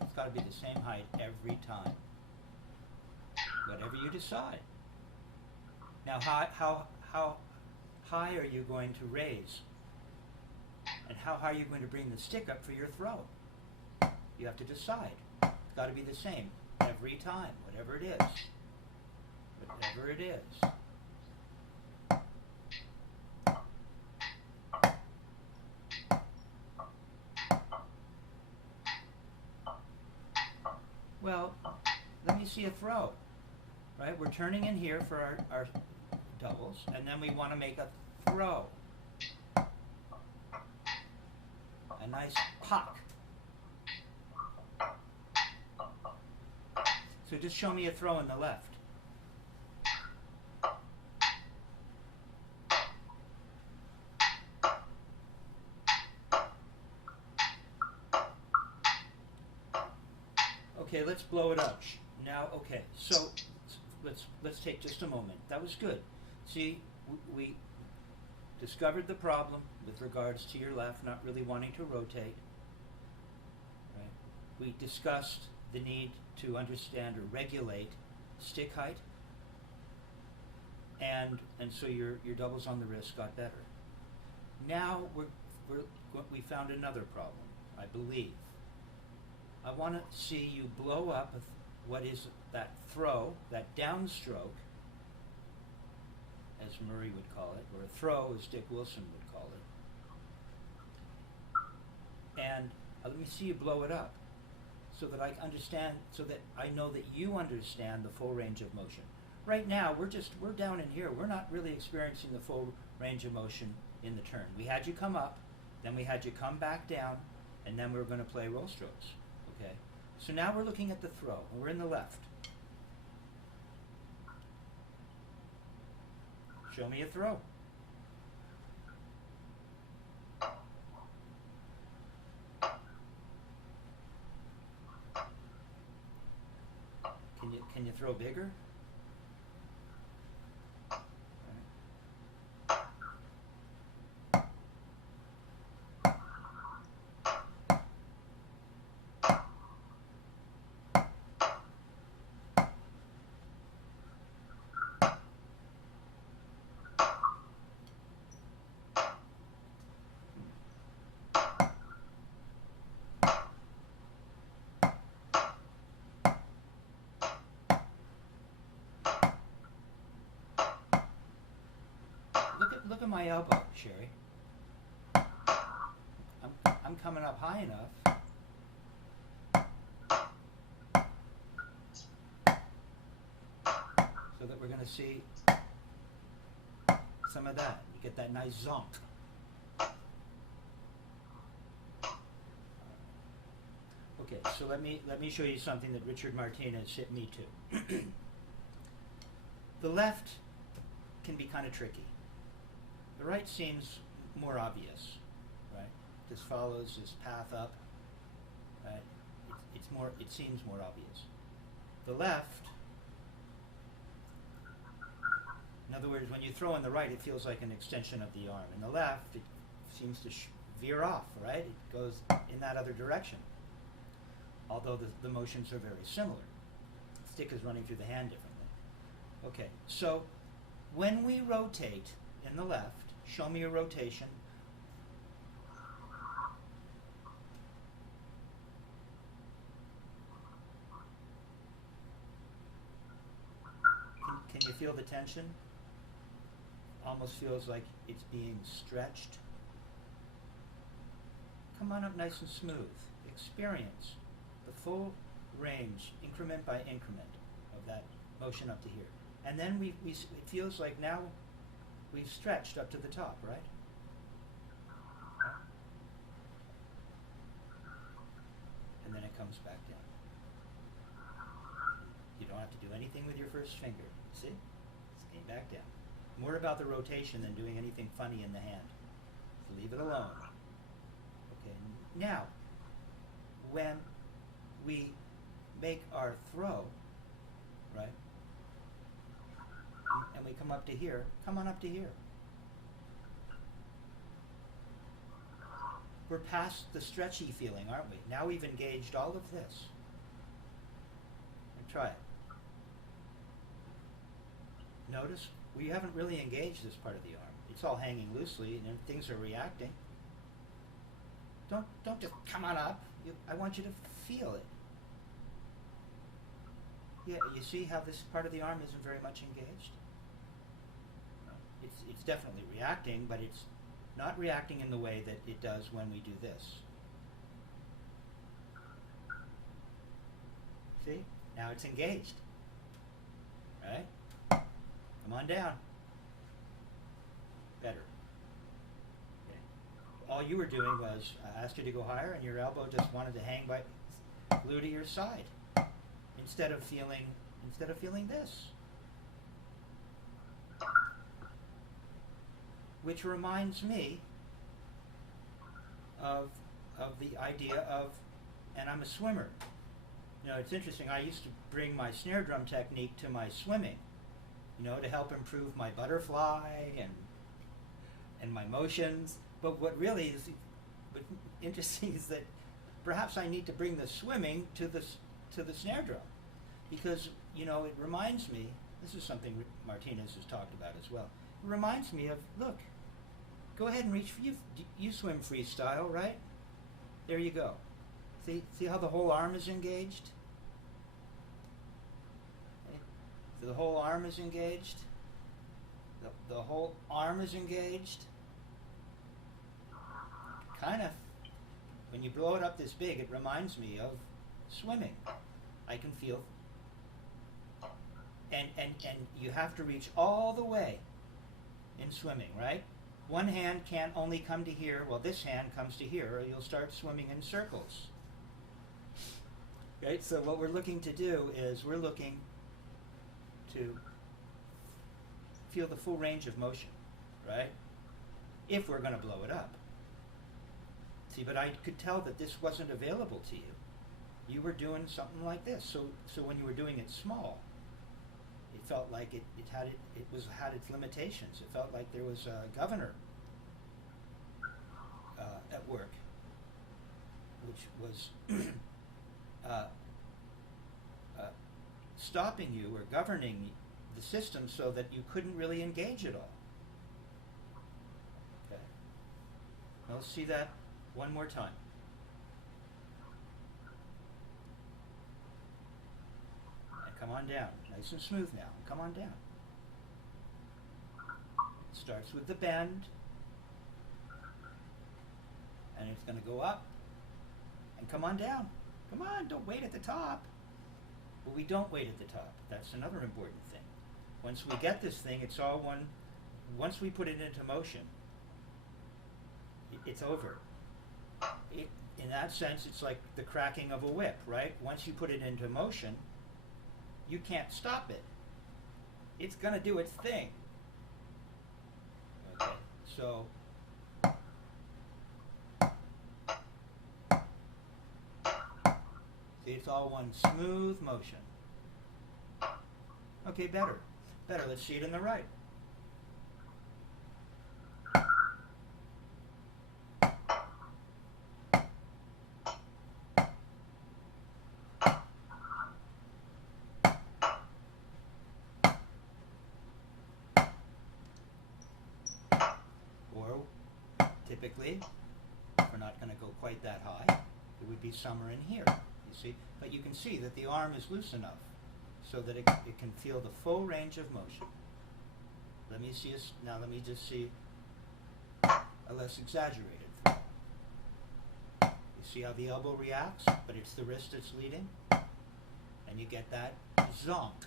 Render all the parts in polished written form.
it's got to be the same height every time. Whatever you decide. Now, how high are you going to raise? And how high are you going to bring the stick up for your throw? You have to decide. It's got to be the same every time, whatever it is. Whatever it is. Well, let me see a throw. Right? We're turning in here for our doubles, and then we want to make a throw. A nice pop. So just show me a throw in the left. Okay, let's blow it up. Now, okay, so let's take just a moment. That was good. See, we discovered the problem with regards to your left not really wanting to rotate. Right? We discussed the need to understand or regulate stick height, and so your doubles on the wrist got better. Now we found another problem, I believe. I want to see you blow up what is that throw, that downstroke, as Murray would call it, or a throw as Dick Wilson would call it. And let me see you blow it up so that I understand, so that I know that you understand the full range of motion. Right now, we're down in here. We're not really experiencing the full range of motion in the turn. We had you come up, then we had you come back down, and then we were going to play roll strokes. Okay? So now we're looking at the throw, and we're in the left. Show me a throw. Can you throw bigger? Look at my elbow, Sherry. I'm coming up high enough. So that we're going to see some of that. You get that nice zonk. Okay, so let me show you something that Richard Martinez hit me to. The left can be kind of tricky. The right seems more obvious, right? This follows his path up, right? It seems more obvious. The left, in other words, when you throw in the right, it feels like an extension of the arm. In the left, it seems to veer off, right? It goes in that other direction. Although the motions are very similar. The stick is running through the hand differently. Okay, so when we rotate in the left, show me a rotation. Can you feel the tension? Almost feels like it's being stretched. Come on up nice and smooth. Experience the full range, increment by increment, of that motion up to here. And then it feels like now we've stretched up to the top, right? And then it comes back down. You don't have to do anything with your first finger. See? It came back down. More about the rotation than doing anything funny in the hand. So leave it alone. Okay, now, when we make our throw, right? And we come up to here, come on up to here. we're past the stretchy feeling, aren't we? Now we've engaged all of this. And try it. Notice we haven't really engaged this part of the arm. It's all hanging loosely, and then things are reacting. Don't just come on up. I want you to feel it. Yeah, you see how this part of the arm isn't very much engaged? It's definitely reacting, but it's not reacting in the way that it does when we do this. See? Now it's engaged. Right? Come on down. Better. Okay. All you were doing was I asked you to go higher, and your elbow just wanted to hang by, glue to your side, instead of feeling this. Which reminds me of the idea of, and I'm a swimmer. You know, it's interesting. I used to bring my snare drum technique to my swimming, you know, to help improve my butterfly and my motions. But what really is interesting is that perhaps I need to bring the swimming to the snare drum, because, you know, it reminds me. This is something Martinez has talked about as well. It reminds me of, look, go ahead and reach for you. You swim freestyle, right? There you go. See how the whole arm is engaged? Okay. So the whole arm is engaged. The whole arm is engaged. Kind of, when you blow it up this big, it reminds me of swimming. I can feel, and you have to reach all the way in swimming, right? One hand can't only come to here, well, this hand comes to here, or you'll start swimming in circles. Right? So what we're looking to do is we're looking to feel the full range of motion, right? If we're going to blow it up. See, but I could tell that this wasn't available to you. You were doing something like this. So when you were doing it small, it felt like it had its limitations. It felt like there was a governor at work, which was stopping you or governing the system so that you couldn't really engage at all. Okay. Now let's see that one more time. And come on down. Nice and smooth now. Come on down. It starts with the bend, and it's going to go up and come on down. Come on, don't wait at the top. But we don't wait at the top. That's another important thing. Once we get this thing, it's all one. Once we put it into motion, it's over. In that sense, it's like the cracking of a whip, right? Once you put it into motion, you can't stop it. It's going to do its thing. Okay, so see, it's all one smooth motion. Okay, better. Better. Let's see it in the right. Or, typically, we're not going to go quite that high. It would be somewhere in here, you see. But you can see that the arm is loose enough so that it can feel the full range of motion. Let me see now. Let me just see a less exaggerated. You see how the elbow reacts, but it's the wrist that's leading, and you get that zonk.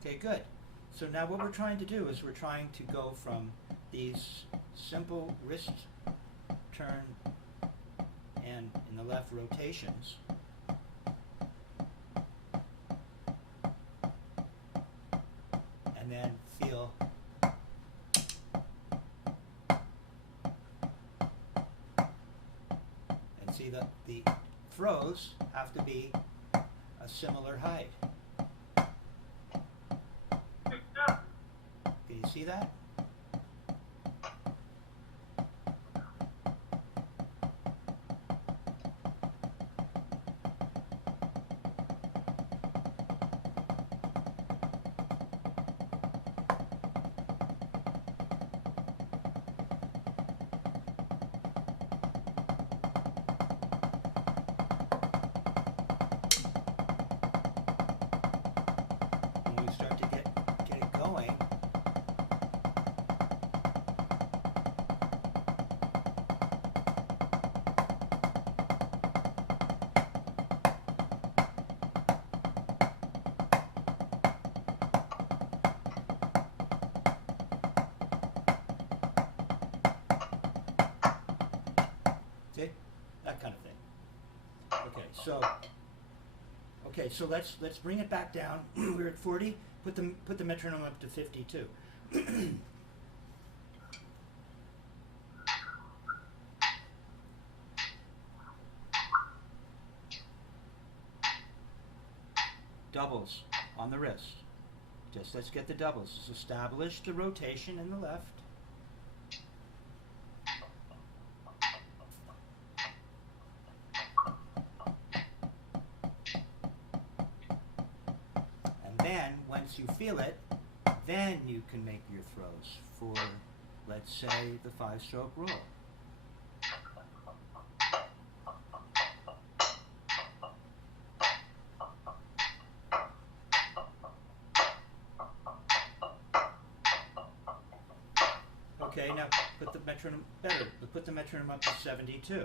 Okay, good. So now what we're trying to do is we're trying to go from these simple wrist turn and in the left rotations and then feel and see that the throws have to be a similar height. Can you see that? So, okay, so let's bring it back down. We're at 40. Put the metronome up to 52. Doubles on the wrist. Just let's get the doubles. Just establish the rotation in the left. And then, once you feel it, then you can make your throws for, let's say, the 5-stroke roll. Okay, now put the metronome better. Put the metronome up to 72.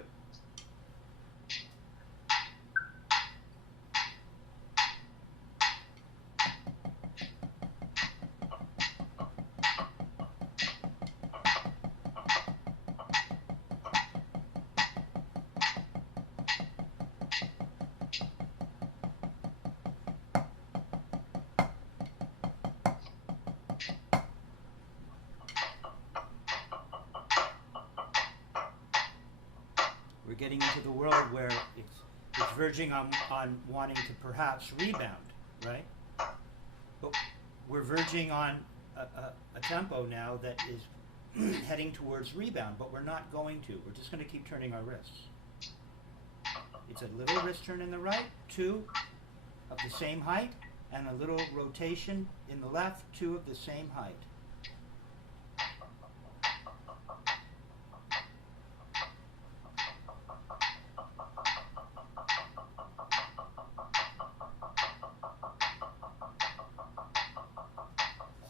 We're getting into the world where it's verging on wanting to perhaps rebound, right? But we're verging on a tempo now that is heading towards rebound, but we're not going to. We're just going to keep turning our wrists. It's a little wrist turn in the right, 2 of the same height, and a little rotation in the left, 2 of the same height.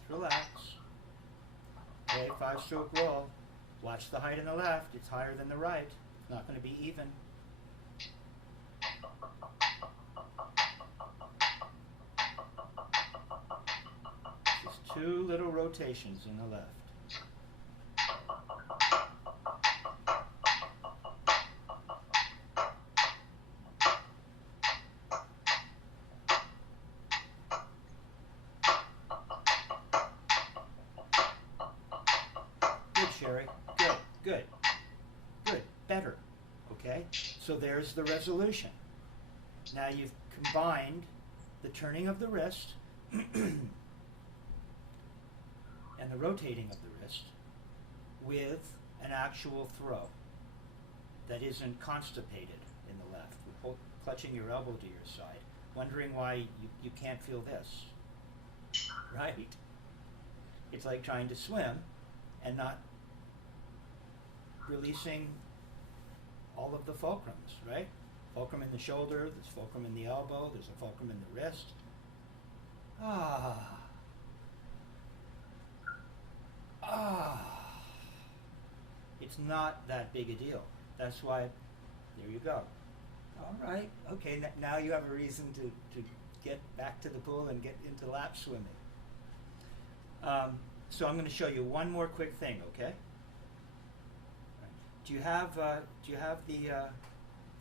Relax. Okay, 5-stroke roll. Watch the height in the left. It's higher than the right. It's not going to be even. Just 2 little rotations in the left. Sherry. Good, good, good, better. Okay, so there's the resolution. Now you've combined the turning of the wrist and the rotating of the wrist with an actual throw that isn't constipated in the left, with clutching your elbow to your side, wondering why you can't feel this, right? It's like trying to swim and not releasing all of the fulcrums, right? Fulcrum in the shoulder, there's fulcrum in the elbow, there's a fulcrum in the wrist. It's not that big a deal. That's why, there you go. All right, okay, now you have a reason to get back to the pool and get into lap swimming. So I'm going to show you one more quick thing, okay? Do you have the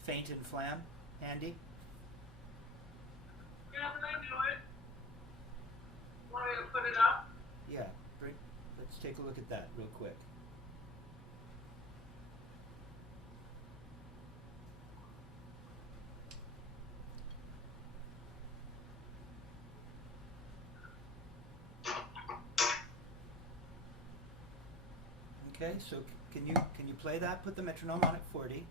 Feint and Flam handy? Yeah, but I do it. Want me to put it up? Yeah, let's take a look at that real quick. Okay, so can you play that? Put the metronome on at 40.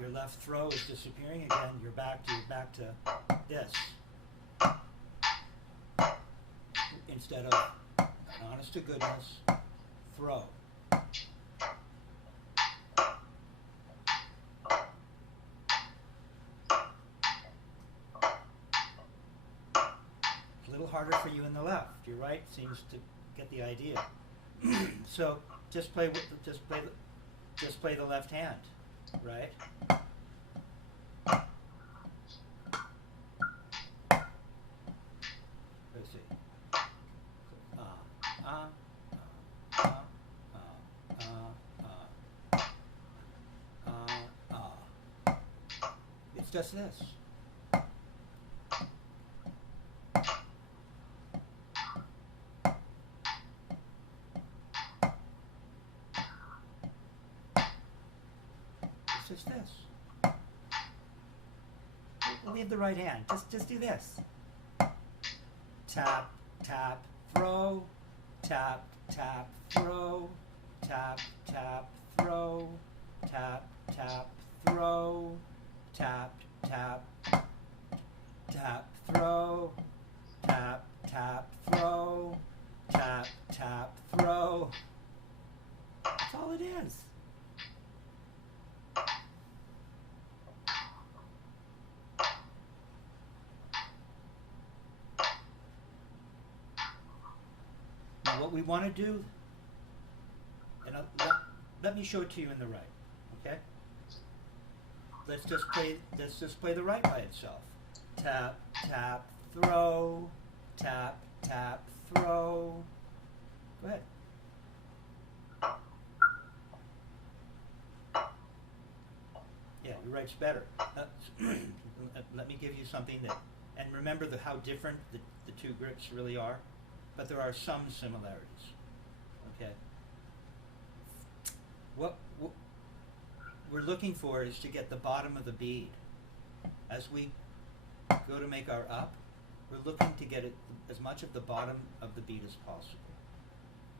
Your left throw is disappearing again. You're back to this. Instead of an honest to goodness throw. It's a little harder for you in the left. Your right seems to get the idea. So just play the left hand, right? Let's see. It's just this. It's just this. We have the right hand. Just do this. Tap, tap, throw. Tap, tap, throw. Tap, tap, throw. Tap, tap, throw. Tap, tap, tap, throw. Tap, tap, throw. Tap, tap, throw. That's all it is. Now what we want to do, and let me show it to you in the right, okay? Let's just play the right by itself. Tap, tap, throw. Tap, tap, throw. Go ahead. Yeah, your right's better. Let me give you something that, and remember how different the two grips really are, but there are some similarities. Okay. What we're looking for is to get the bottom of the bead. As we go to make our up, we're looking to get it as much of the bottom of the bead as possible.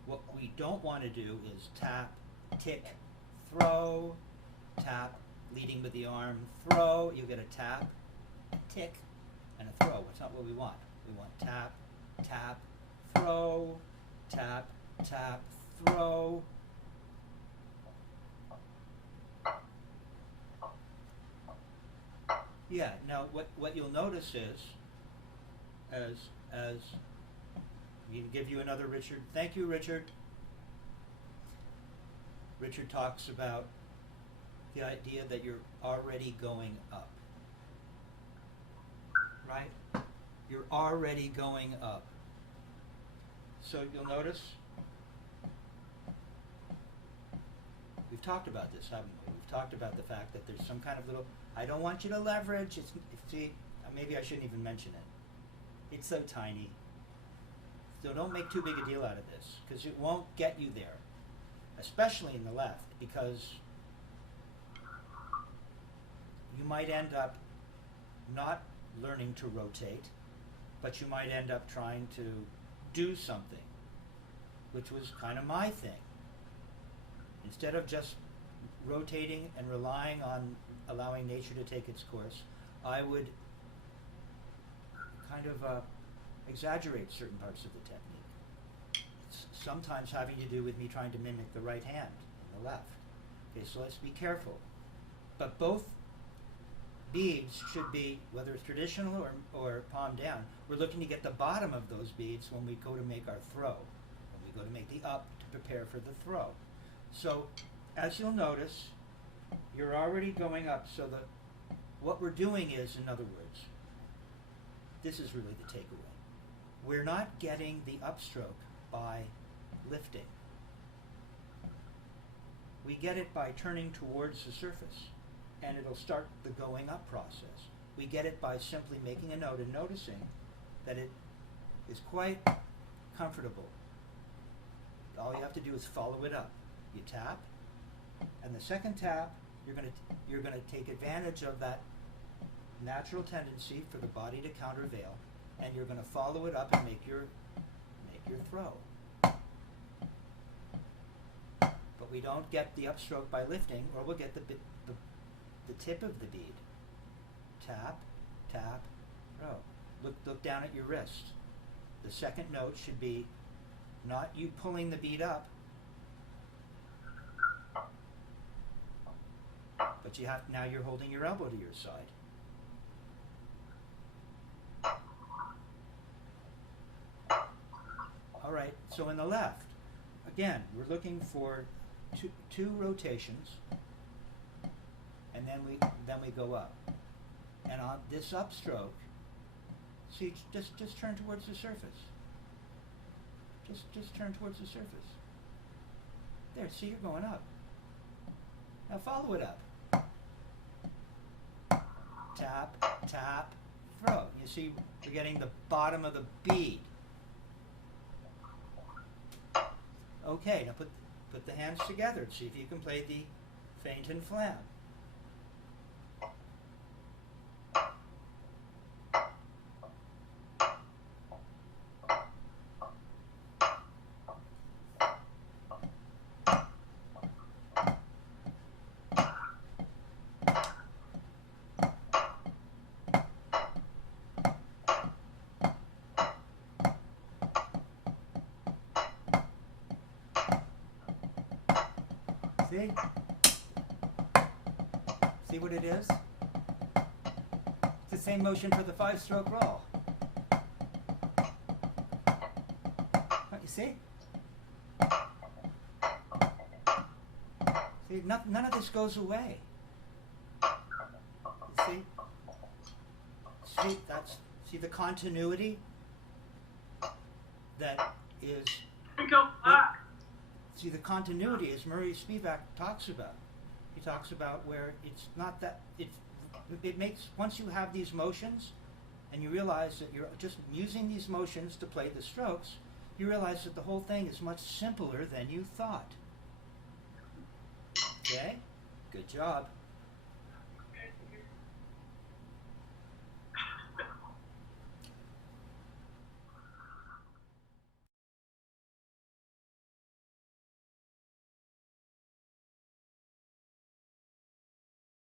What we don't want to do is tap, tick, throw, tap, leading with the arm, throw. You get a tap, tick, and a throw. That's not what we want. We want tap, tap, throw, tap, tap, throw. Yeah, now what you'll notice is, as we can give you another Richard. Thank you, Richard. Richard talks about the idea that you're already going up. Right? You're already going up. So you'll notice, we've talked about this, haven't we? We've talked about the fact that there's some kind of little, I don't want you to leverage, see, maybe I shouldn't even mention it. It's so tiny. So don't make too big a deal out of this, because it won't get you there, especially in the left, because you might end up not learning to rotate, but you might end up trying to do something, which was kind of my thing. Instead of just rotating and relying on allowing nature to take its course, I would kind of exaggerate certain parts of the technique. It's sometimes having to do with me trying to mimic the right hand and the left. Okay, so let's be careful. But both beads should be, whether it's traditional or palm down, we're looking to get the bottom of those beads when we go to make our throw. When we go to make the up to prepare for the throw. So, as you'll notice, you're already going up, so that what we're doing is, in other words, this is really the takeaway. We're not getting the upstroke by lifting. We get it by turning towards the surface, and it'll start the going up process. We get it by simply making a note and noticing that it is quite comfortable. All you have to do is follow it up. You tap, and the second tap, you're gonna take advantage of that natural tendency for the body to countervail, and you're gonna follow it up and make your throw. But we don't get the upstroke by lifting, or we'll get the tip of the bead. Tap, tap, throw. Look down at your wrist. The second note should be not you pulling the bead up, but now you're holding your elbow to your side. right, so in the left, again, we're looking for two rotations, and then we go up. And on this upstroke, see, just turn towards the surface. Just turn towards the surface. There, see, you're going up. Now follow it up. Tap, tap, throw. You see, we're getting the bottom of the bead. Okay, now put the hands together and see if you can play the Feint and Flam. See? See what it is? It's the same motion for the 5-stroke roll. You see? See, none of this goes away. You see? See the continuity that is. Go back. See, the continuity, as Murray Spivak talks about. He talks about where it's not that, it makes, once you have these motions, and you realize that you're just using these motions to play the strokes, you realize that the whole thing is much simpler than you thought. Okay? Good job.